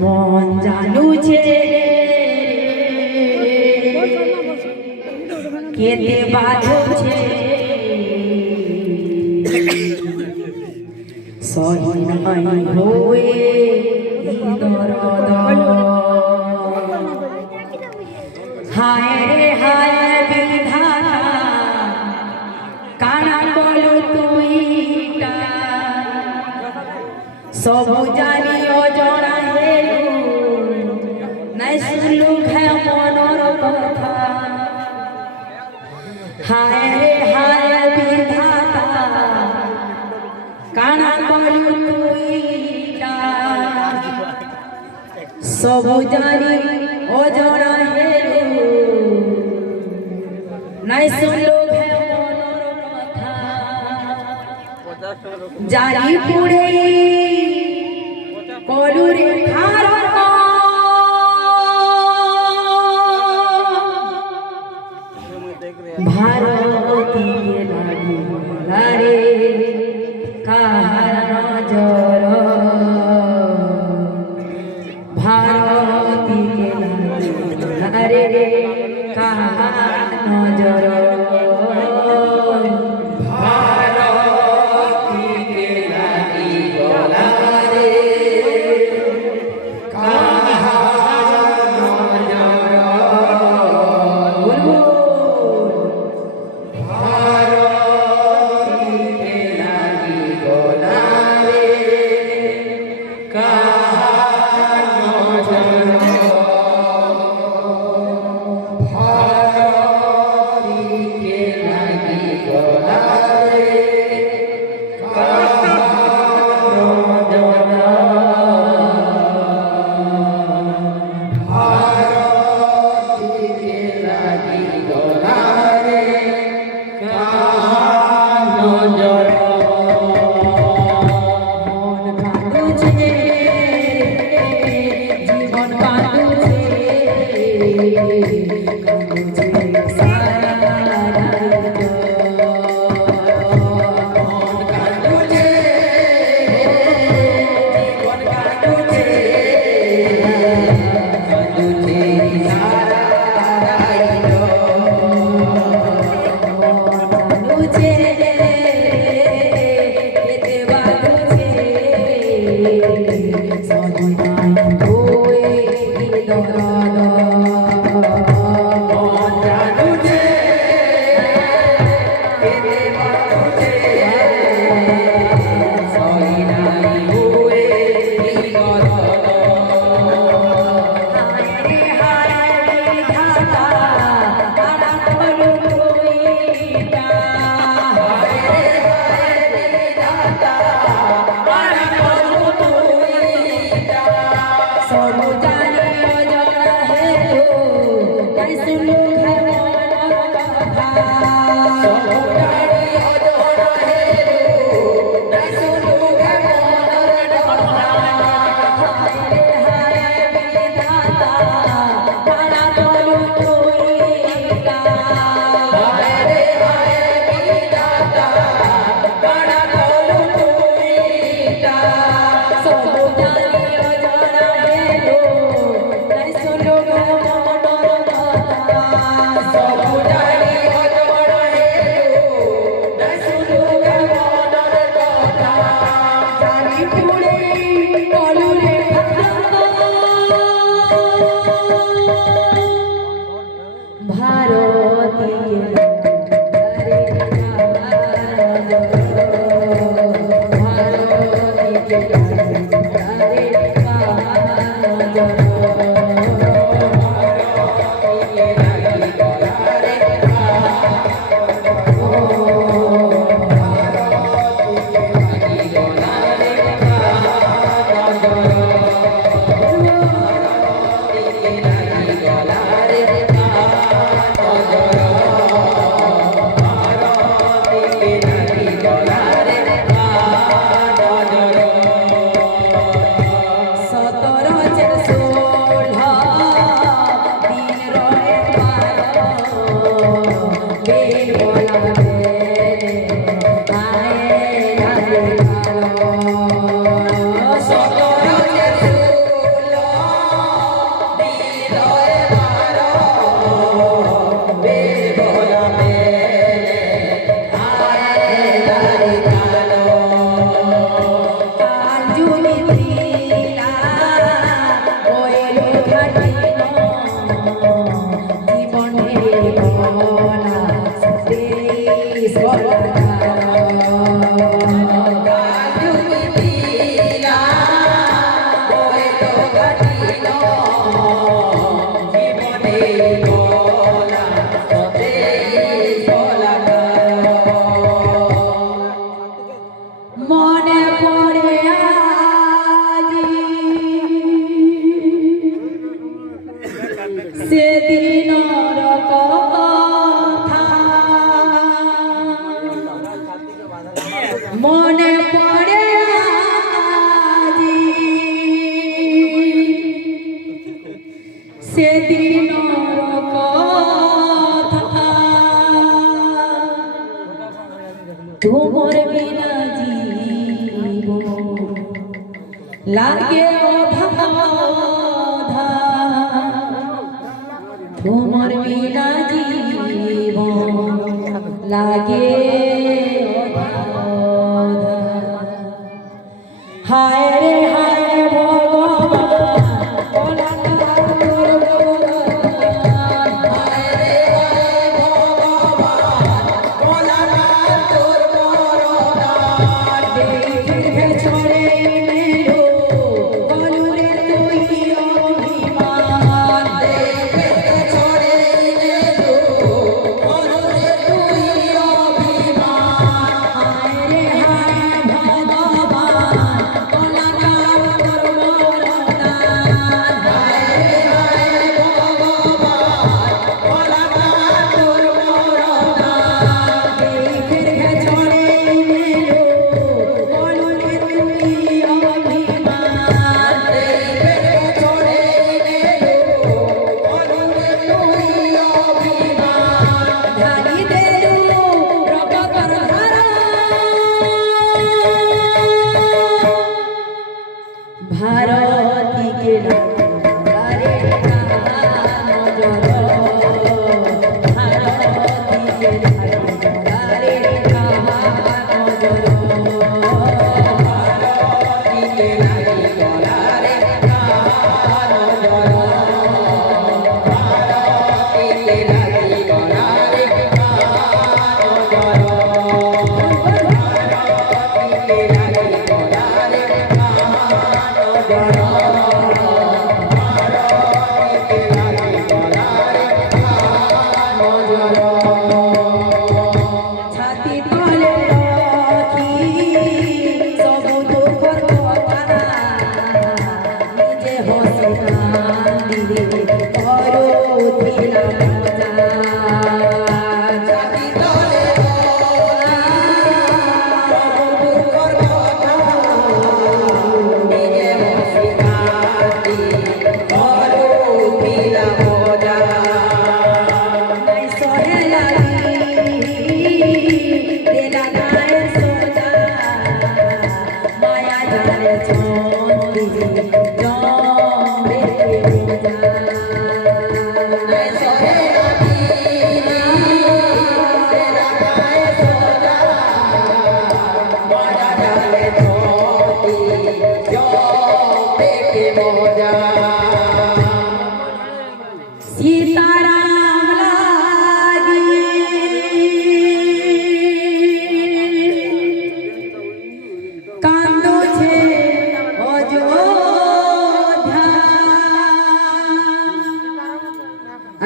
মন জানু যে কেতে বাজছে সহি নাই হোয়ে দরদ হায় রে হায় বিধাতা কানা বলো তুইটা সবু জানি অজনা হেলু নাই শুনলু খে মনর কথা হায় রে হায় বিধাতা কানা বলো তুইটা সবু জানি অজনা হেলু নাই শুনলু খে মনর কথা জানি পুরে কলুরে খারণ ভারতী লাগি রে কাহার নজর ভারতী লাগি রে কাহার নজর সেদিনর কথা মনে পড়ে আজি সেদিনর কথা তোমার বিনা জীবন লাগে অধা তোমার বিনা জীবন লাগে হায় রে হায় ভগবান भारती के लारे नजर भारती के लारे नजर भारती के लारे सीताराम लागी कांदो छे अयोध्या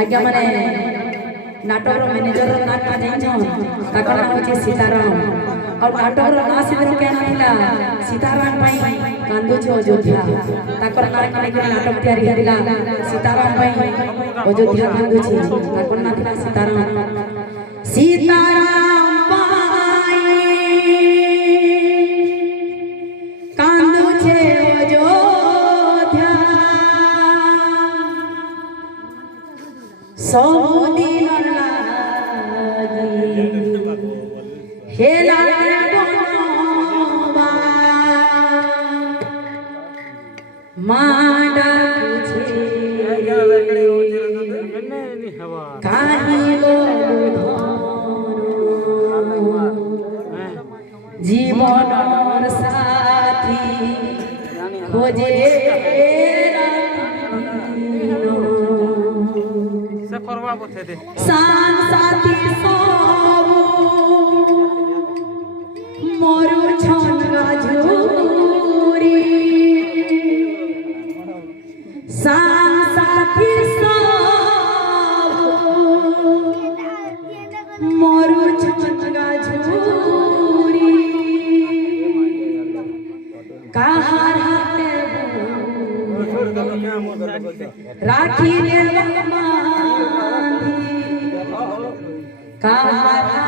आज्ञा माने नाटक मैनेजर नाट का जाइन ताकर नाम होचे सीताराम और नाटक ना सिद्ध के नाथिला सीताराम पई कांदो छे अयोध्या ताकर नाम के नाटक तैयारी हेला सीताराम पई अयोध्या कांदो छे ताकर नाथिला सीताराम सीताराम पई कांदो छे अयोध्या समुदिन लागी हेला माडा पूछे काहे जीवन साथी खोजे सान साथी सब मरु छन गाजुरी सान साथी सब मरु छन गाजुरी काहार हाथे राखी रे मानी कहारा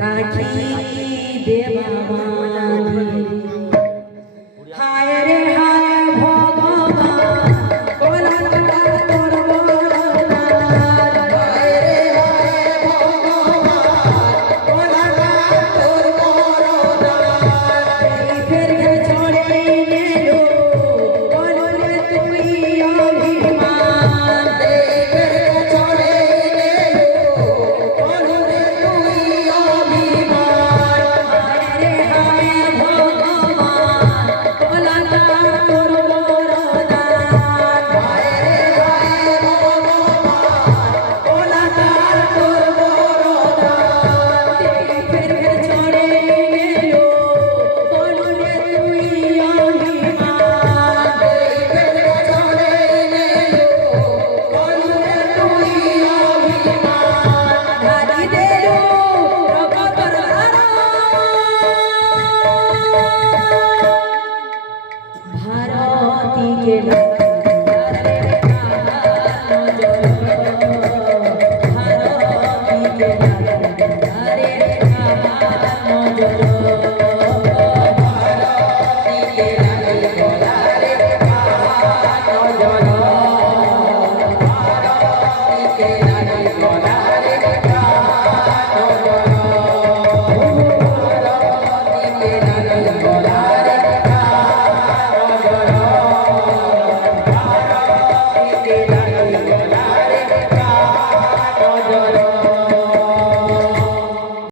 राखी देवा मानी हाय रे हाय भगवान बोला तोर बोला हाय रे हाय भगवान बोला तोर बोला फिर के छोड़े ने लो बोलो रे तुई अभिमान फिर के छोड़े ने लो बोलो रे तुई अभिमान हाय रे हाय भगवान बोला तोर बोला हाय रे हाय भगवान बोला तोर बोला फिर के छोड़े ने लो बोलो रे तुई अभिमान फिर के छोड़े ने लो बोलो रे तुई अभिमान धारी दे लो रब पर भारती के